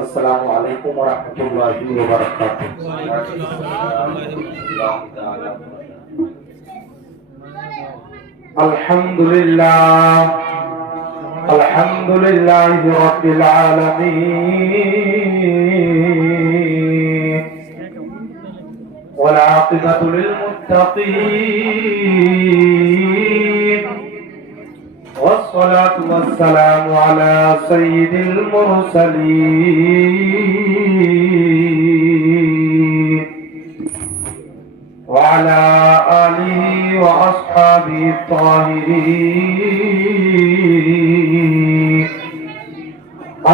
السلام علیکم ورحمۃ اللہ وبرکاتہ۔ الحمد للہ رب العالمین والعاقبۃ للمتقین والصلاة والسلام على سید المرسلین وعلى آلہ وأصحابہ الطاہرین،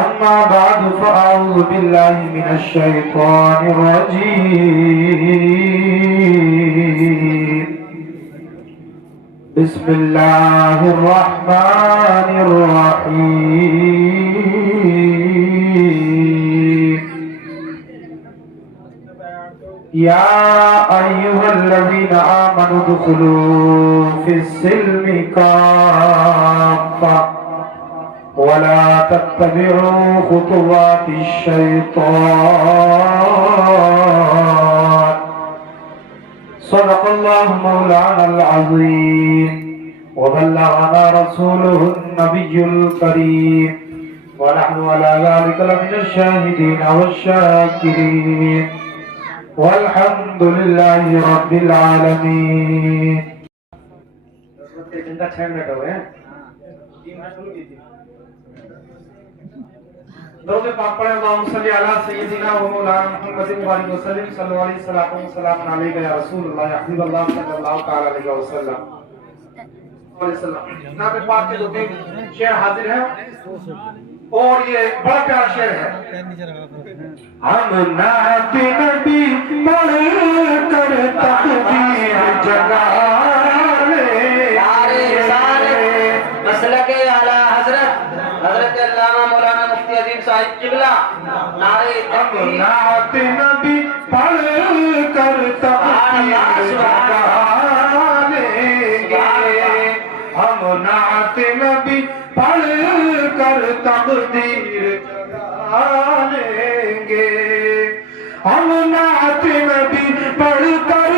اما بعد فاعوذ باللہ من الشیطان الرجیم، بسم اللہ الرحمن الرحیم، یا ایھا الذین آمنوا ادخلوا فی السلم کافۃ ولا تتبعوا خطوات الشیطان، صدق اللہ مولانا العظیم وبلغنا رسوله النبی الکریم ونحن على ذلك لمن الشاہدین والشاکرین والحمد للہ رب العالمین۔ چنتا 6 منٹ ہو گئے، درود پاک پڑھیں، اللہم صلی علی سیدنا و مولانا محمد وآلہ وسلم، صلی اللہ علیہ وسلم علیکہ یا رسول اللہ یا حبیب اللہ صلی اللہ تعالی علیہ وسلم۔ جناب پاک کے دو تین شعر حاضر ہیں اور یہ بڑا پیارا شعر ہے۔ ہم نعت نبی پڑھ کر تقدیر جگا لے، مسلک اعلیٰ حضرت علامہ مولانا مفتی عظیم صاحب قبلہ، ہم نعت نبی پڑھ کر تقدیر جگا لیں گے، ہم نعت نبی پڑھ کر تقدیر جگا لیں گے، ہم نعت نبی پڑھ کر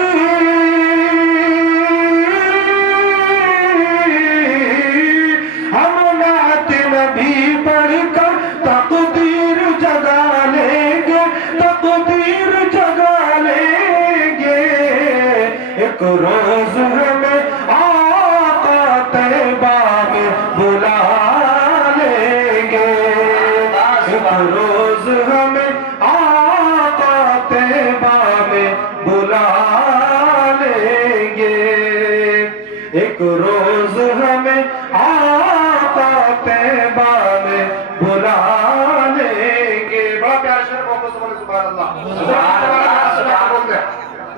روز ہمیں آقا طیبہ میں بلا لیں گے، ایک روز ہمیں آقا طیبہ میں بلا لیں گے، ایک روز ہمیں آقا طیبہ میں بلا لیں گے۔ بڑا پیارا شعر، محمد سبحان اللہ،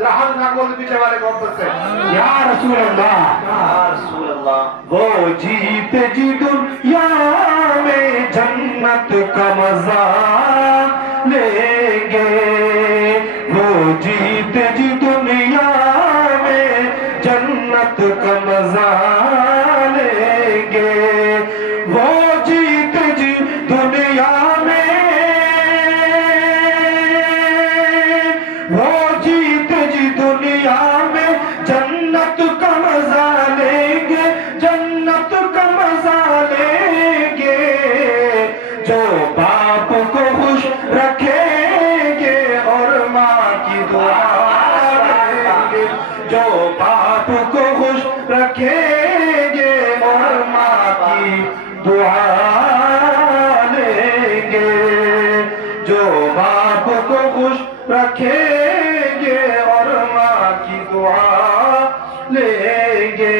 رحم نہ بول پیچھے والے محبت سے، یا رسول اللہ، وہ جیت جی دنیا میں جنت کا مزہ لیں گے، وہ جیت جی دنیا میں جنت کا مزہ لیں گے، وہ جیت جی دنیا میں، وہ دنیا میں جنت کا مزہ لیں گے، جنت کا مزہ لیں گے، جو باپ کو خوش رکھیں گے اور ماں کی دعا لیں گے، جو باپ کو خوش رکھیں گے اور ماں کی دعا لیں گے، جو باپ کو خوش رکھیں دعا لیں گے،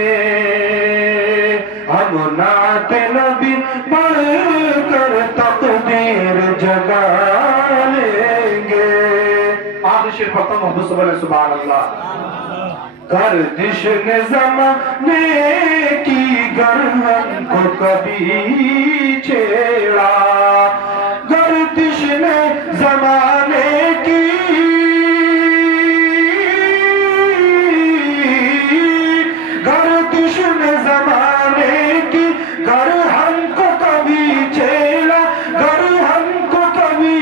ہم نعت نبی پڑھ کر تقدیر جگا لیں گے۔ آخری شعر پڑھتا ہوں، محمد صلی سبحان اللہ۔ گردش نے زمانے کی گردن کو کبھی چھیڑا، گردش نے زمانے کی گر ہم کو کبھی چھیڑا، گر ہم کو کبھی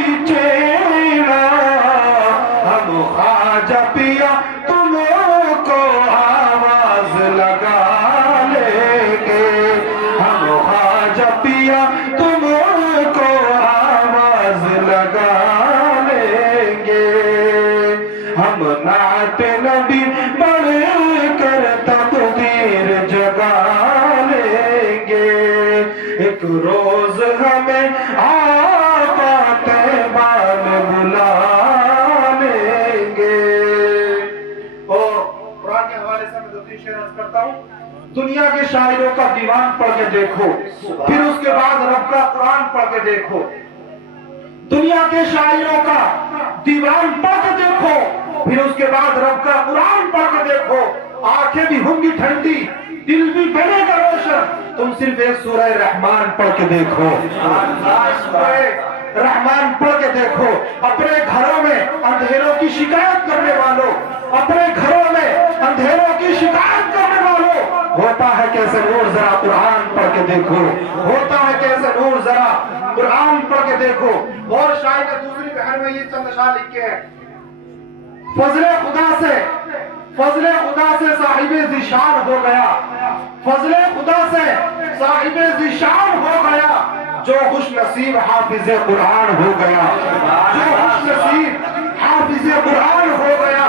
لگا لیں گے، ہم نعت نبی پڑھ کر تقدیر جگا لیں گے، ایک روز ہمیں آقا طیبہ میں بلا لیں گے۔ اور قرآن کے حوالے سے میں دو تین شعر عرض کرتا ہوں۔ دنیا کے شاعروں کا دیوان پڑھ کے دیکھو، پھر اس کے بعد رب کا قرآن پڑھ کے دیکھو۔ دنیا کے شاعروں کا دیوان پڑھ کے دیکھو، پھر اس کے بعد رب کا قرآن پڑھ کے دیکھو، آنکھیں بھی ہوں گی ٹھنڈی، دل بھی بنے گا روشن۔ تم صرف ایک سورہ رحمان پڑھ کے دیکھو، سورہ رحمان پڑھ کے دیکھو۔ اپنے گھروں میں اندھیروں کی شکایت کرنے والوں، اپنے گھروں میں اندھیروں کی شکایت کرنے والوں، ہوتا ہے کیسے نور، ذرا قرآن پڑھ کے دیکھو، ہوتا ہے کیسے نور، ذرا قرآن پڑھ کے دیکھو۔ اور شاعر نے دوسری بہن میں یہ چند اشعار لکھے ہیں، فضل خدا سے صاحب ذیشان ہو گیا، فضل خدا سے صاحب ذیشان ہو گیا، جو خوش نصیب حافظ قرآن ہو گیا، جو خوش نصیب حافظ قرآن ہو گیا،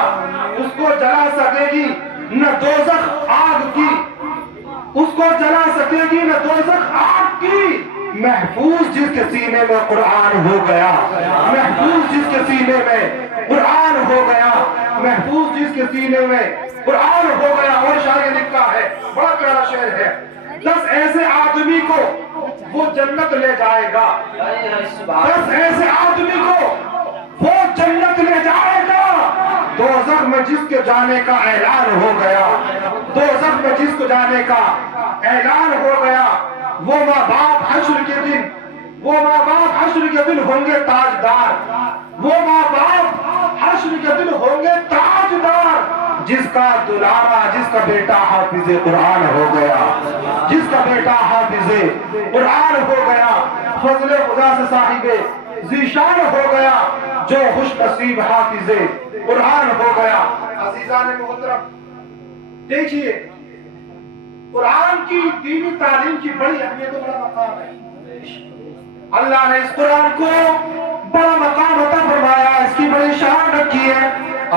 اس کو جلا سکے گی نہ دوزخ آگ کی، اس کو جلا سکے گی نہ دوزخ آگ کی، محفوظ جس کے سینے میں قرآن ہو گیا، محفوظ جس کے سینے میں قرآن ہو گیا، محفوظ جس کے سینے میں قرآن ہو گیا۔ اور شاعر نے لکھا ہے، بڑا پیارا شعر ہے، 10 ایسے آدمی کو وہ جنت لے جائے گا، 10 ایسے آدمی کو وہ جنت لے جائے گا، دوزخ میں جس کے جانے کا اعلان ہو گیا، دوزخ میں جس کو جانے کا اعلان ہو گیا، وہ ماں باپ حشر کے دن، وہ ماں باپ حشر کے دن ہوں گے تاجدار، وہ ماں باپ حشر کے دن ہوں گے تاجدار، جس کا دلارا، جس کا بیٹا حافظ قرآن ہو گیا، جس کا بیٹا حافظ قرآن ہو گیا، فضل خدا سے صاحب ذیشان ہو گیا، جو خوش نصیب حافظ قرآن ہو گیا۔ عزیزان محترم، دیکھیے قرآن کی دینی تعلیم کی بڑی اہمیت و بڑا مقام ہے۔ اللہ نے اس قرآن کو بڑا مقام عطا فرمایا، اس کی بڑی شان رکھی ہے۔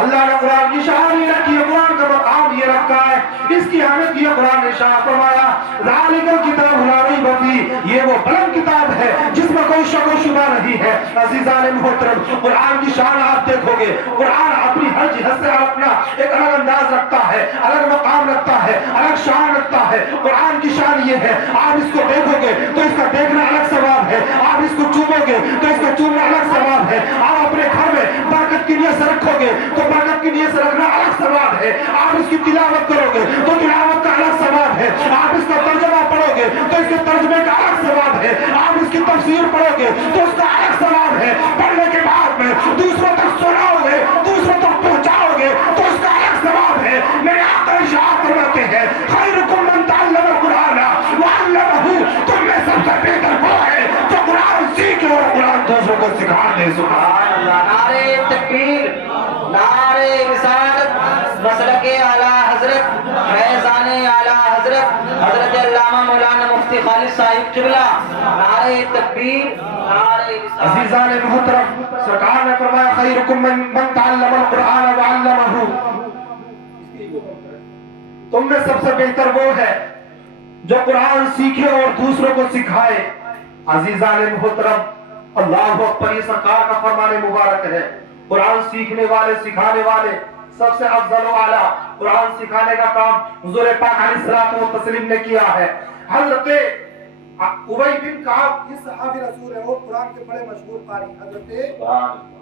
اللہ نے قرآن کی شان یہ رکھی ہے، قرآن کا مقام یہ رکھا ہے، اس کی اہمیت یہ قرآن نے شان فرمایا۔ ذالک الکتاب لا ریب فیہ، یہ وہ بلند کتاب ہے جس میں کوئی شک و شبہ نہیں ہے۔ عزیزان محترم، قرآن کی شان آپ دیکھو گے، قرآن اپنی ہر جہت سے اپنا ایک الگ انداز رکھتا ہے، الگ مقام رکھتا ہے، الگ شان رکھتا ہے۔ قرآن کی شان یہ ہے، آپ اس کو دیکھو گے تو اس کا دیکھنا الگ ثواب ہے، آپ اس کو چومو گے تو اس کا چومنا الگ ثواب ہے، آپ اپنے گھر میں برکت کی نیت سے رکھو گے تو برکت کی نیت سے رکھنا الگ ثواب ہے، آپ اس کی تلاوت کرو گے تو تلاوت کا الگ ثواب ہے، آپ اس کا ترجمہ پڑھو گے تو اس کے ترجمے کا الگ ثواب ہے، آپ اس کی تفسیر پڑھو گے تو اس کا الگ ثواب ہے، پڑھنے کے بعد میں دوسروں تک سناؤ گے، دوسروں تک پہنچاؤ گے تو اس کا الگ ثواب ہے۔ میرے آقا ارشاد فرماتے ہیں، خیرکم من تعلم القرآن وعلمہ، تم میں سب سے بہتر وہ ہے جو قرآن سیکھے اور قرآن دوسروں کو سکھا دے۔ سبحان اللہ، نعرہ تکبیر، نعرہ رسالت، مسلک اعلیٰ حضرت، فیضان اعلیٰ حضرت حضرت علامہ مولانا مفتی خالد صاحب قبلہ، نعرہ تکبیر، نعرہ رسالت۔ عزیزان محترم، سرکار نے فرمایا خیرکم من تعلم القرآن وعلمہ، تم میں سب سے بہتر وہ ہے جو قرآن سیکھے اور دوسروں کو سکھائے۔ عزیزان محترم، اللہ اکبر، یہ سرکار کا فرمان مبارک ہے۔ قرآن سیکھنے والے، سکھانے والے سب سے افضل و اعلیٰ قرآن سکھانے کا کام حضور پاک علیہ الصلوۃ والتسلیم نے کیا ہے۔ حضرت ابی بن کعب، یہ صحابی رسول ہے اور قرآن کے بڑے مشہور قاری، حضرت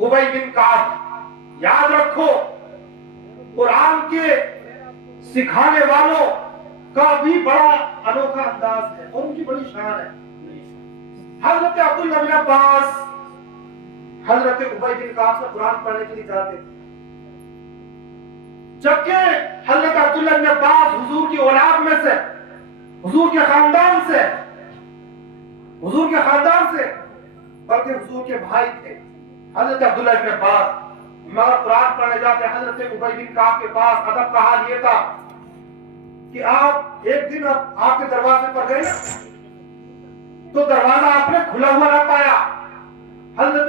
ابی بن کعب، یاد رکھو قرآن کے سکھانے والوں کا بھی بڑا انوکھا انداز ہے اور ان کی بڑی شان ہے۔ حضرت عبداللہ بن عباس حضرت ابی بن کعب سے قرآن پڑھنے کے لیے جاتے تھے، جبکہ حضرت عبداللہ بن عباس حضور کی اولاد میں سے، حضور کے خاندان سے، بلکہ حضور کے بھائی تھے حضرت عبداللہ بن عباس، مگر قرآن پڑھنے جاتے حضرت ابی بن کعب کے پاس۔ ادب کا حال یہ تھا کہ آپ ایک دن آپ کے دروازے پر گئے تو دروازہ آپ نے کھلا ہوا نہ پایا، حضرت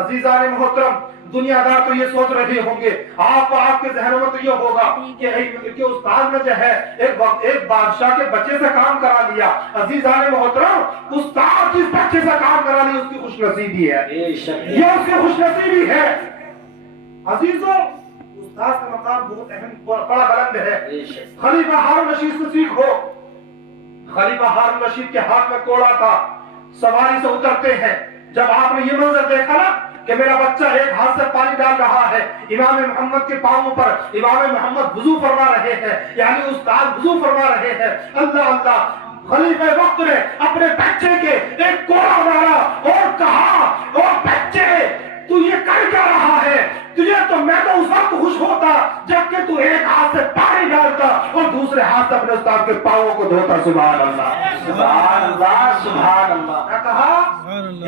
عزیزان محترم دنیا دار تو یہ سوچ رہے ہوں گے آپ کے ذہنوں میں تو یہ ہوگا کہ استاد نے جو ہے ایک بادشاہ کے بچے سے کام کرا لیا. عزیزان محترم استاد جس بچے سے کام کرا لیا اس کی خوش نصیبی ہے, یہ اس کی خوش نصیبی ہے. عزیزوں استاد کا مقام بہت اہم بڑا بلند ہے. خلیفہ ہارون رشید سے سیکھو. خلیفہ ہارون رشید کے ہاتھ میں کوڑا تھا, سواری سے اترتے ہیں. جب آپ نے یہ منظر دیکھا نا کہ میرا بچہ ایک ہاتھ سے پانی ڈال رہا ہے, امام محمد کے پاؤں پر امام محمد وضو فرما رہے ہیں, یعنی استاد وضو فرما رہے ہیں. اللہ اللہ, خلیفہ وقت نے اپنے بچے کے ایک کوڑا مارا اور کہا او بچے تو یہ کر کیا رہا ہے, تجھے تو میں تو اس وقت خوش ہوتا جبکہ تو ایک ہاتھ سے پانی ڈالتا اور دوسرے ہاتھ سے اپنے استاد کے پاؤں کو دھوتا. سبحان اللہ سبحان اللہ سبحان اللہ. میں کہا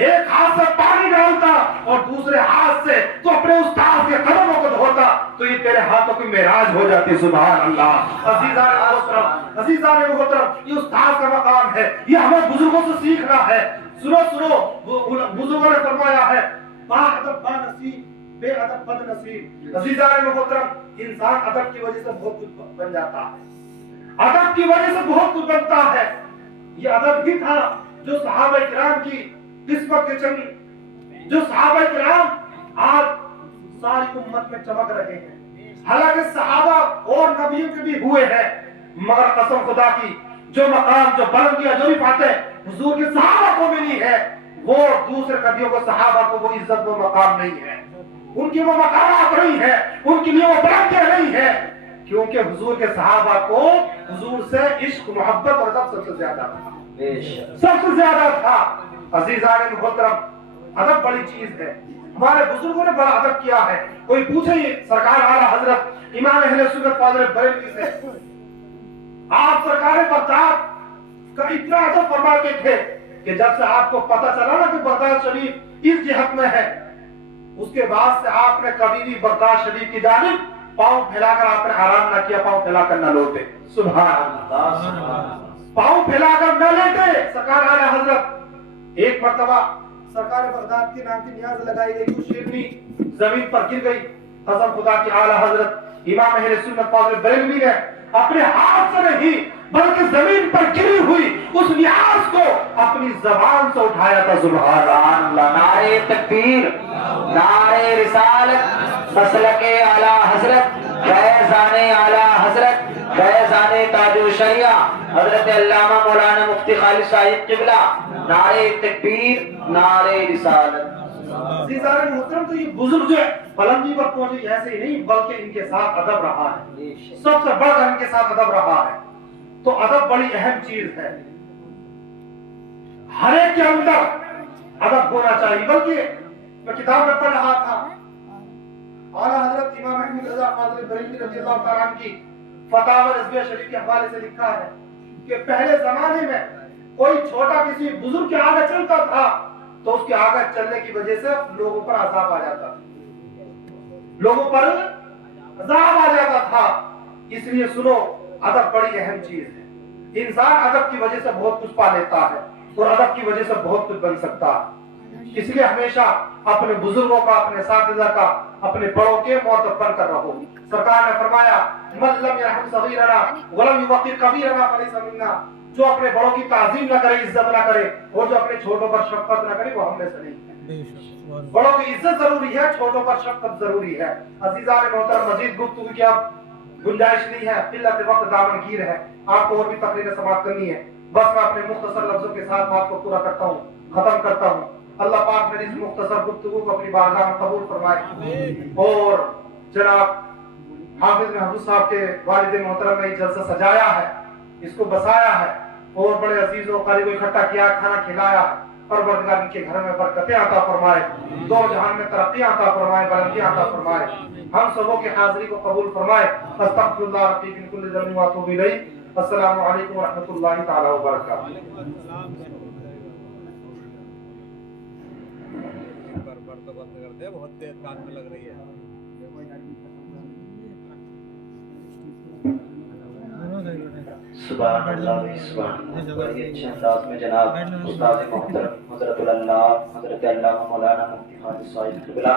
ایک ہاتھ سے پانی ڈالتا اور دوسرے ہاتھ سے تو اپنے استاد کے قدموں کو دھوتا تو یہ تیرے ہاتھوں کی معراج ہو جاتی. سبحان اللہ. عزیزان محترم یہ استاد کا مقام ہے, یہ ہمیں بزرگوں سے سیکھنا ہے. سنو بزرگوں نے فرمایا ہے با ادب با نصیب بے ادب بد نصیب. عزیزان محترم انسان ادب کی وجہ سے بہت کچھ بن جاتا ہے, ادب کی وجہ سے بہت کچھ بنتا ہے. یہ ادب ہی تھا جو صحابہ کرام کی قسمت کے چنگی, جو صحابہ کرام آج ساری امت میں چمک رہے ہیں. حالانکہ صحابہ اور نبیوں کے بھی ہوئے ہیں, مگر قسم خدا کی جو مقام جو بلندیاں جو بھی باتیں حضور کے صحابہ کو ملی ہے وہ دوسرے نبیوں کو صحابہ کو وہ عزت و مقام نہیں ہے, ان کی وہ مقامات نہیں ہے, ان کے لیے وہ بلندیاں نہیں ہے, کیونکہ حضور کے صحابہ کو حضور سے عشق محبت اور ادب سب سے زیادہ تھا, سب سے زیادہ تھا. عزیزان محترم ادب بڑی چیز ہے, ہمارے بزرگوں نے بڑا ادب کیا ہے. کوئی پوچھے سرکار اعلیٰ حضرت امام اہل سنت فاضل بریلوی سے, آپ سرکار بغداد کا اتنا ادب فرماتے تھے کہ جب سے آپ کو پتہ چلا نا کہ بغداد شریف اس جہت میں ہے, اس کے بعد سے آپ نے کبھی بھی بغداد شریف کی جانب پاؤں پھیلا کر آپ نے آرام نہ کیا, پاؤں پھیلا کر نہ لوٹے. سبحان اللہ, پاؤں پھیلا کر نہ لیٹے سرکار اعلیٰ حضرت. ایک مرتبہ سرکار بغداد کے نام کی نیاز لگائی گئی تو شیرنی زمین پر گر گئی. قسم خدا کی اعلیٰ حضرت امام اہل سنت فاضل بریلوی نے اپنے ہاتھ سے نہیں بلکہ زمین پر گری ہوئی اس نیاز کو اپنی زبان سے اٹھایا تھا. سبحان اللہ. نعرہ تکبیر, نعرہ رسالت, مسلک اعلیٰ حضرت, فیضان اعلیٰ حضرت, فیضان تاج الشریعہ حضرت علامہ مولانا مفتی خالد صاحب قبلہ. نعرہ تکبیر, نعرہ رسالت. عزیزان محترم تو یہ بزرگ جو ہے بلندی پر پہنچے ایسے ہی نہیں بلکہ ان کے ساتھ ادب رہا ہے, سب سے بڑھ کر ان کے ساتھ ادب رہا ہے. تو ادب بڑی اہم چیز ہے, ہر ایک کے اندر ادب ہونا چاہیے. بلکہ میں کتاب میں پڑھ رہا تھا اعلیٰ حضرت امام احمد رضا فاضل بریلوی رضی اللہ تعالیٰ عنہ کی فتاوی رضویہ شریف کے حوالے سے لکھا ہے کہ پہلے زمانے میں کوئی چھوٹا کسی بزرگ کے آگے چلتا تھا تو اس کے آگے چلنے کی وجہ سے لوگوں پر عذاب آ جاتا تھا, لوگوں پر عذاب آ جاتا تھا. اس لیے سنو ادب بڑی اہم چیز ہے. انسان ادب کی وجہ سے بہت کچھ پا لیتا ہے اور ادب کی وجہ سے بہت کچھ بن سکتا ہے. اس لیے ہمیشہ اپنے بزرگوں کا, اپنے اساتذہ کا, اپنے بڑوں کے معتب بن کر رہو. سرکار نے فرمایا من لم یرحم صغیرنا ولم یوقر کبیرنا فلیس منا, جو اپنے بڑوں کی تعظیم نہ کرے, عزت نہ کرے اور جو اپنے چھوٹوں پر شفقت نہ کرے وہ ہم میں سے نہیں ہے. بڑوں کی عزت ضروری ہے, چھوٹوں پر شفقت ضروری ہے. عزیزان محترم مزید گفتگو کی اب گنجائش نہیں ہے, قلت وقت دامنگیر ہے, آپ کو اور بھی تقریر سماعت کرنی ہے. بس میں اپنے مختصر لفظوں کے ساتھ بات کو پورا کرتا ہوں, ختم کرتا ہوں. اللہ پاک میری اس مختصر گفتگو کو اپنی بارگاہ میں قبول فرمائے. اور جناب حافظ محمود صاحب کے والد محترم نے یہ جلسہ سجایا ہے, اس کو بسایا ہے اور بڑے عزیز و قریب کو اکٹھا کیا, کھانا کھلایا ہے. پروردگار ان کے گھر میں برکتیں عطا فرمائے, دو جہان میں ترقیاں عطا فرمائے, بلندیاں عطا فرمائے. ہم سبوں کی حاضری کو قبول فرمائے. استغفر اللہ ربی من کل ذنب واتوب الیہ. السلام علیکم ورحمۃ اللہ تعالی وبرکاتہ. بہت تیز کان میں لگ رہی ہے. سبحان اللہ سبحان اللہ. بڑی اچھے انداز میں جناب استاد محترم حضرت اللہ حضرت علامہ مولانا مفتی خالد صاحب قبلہ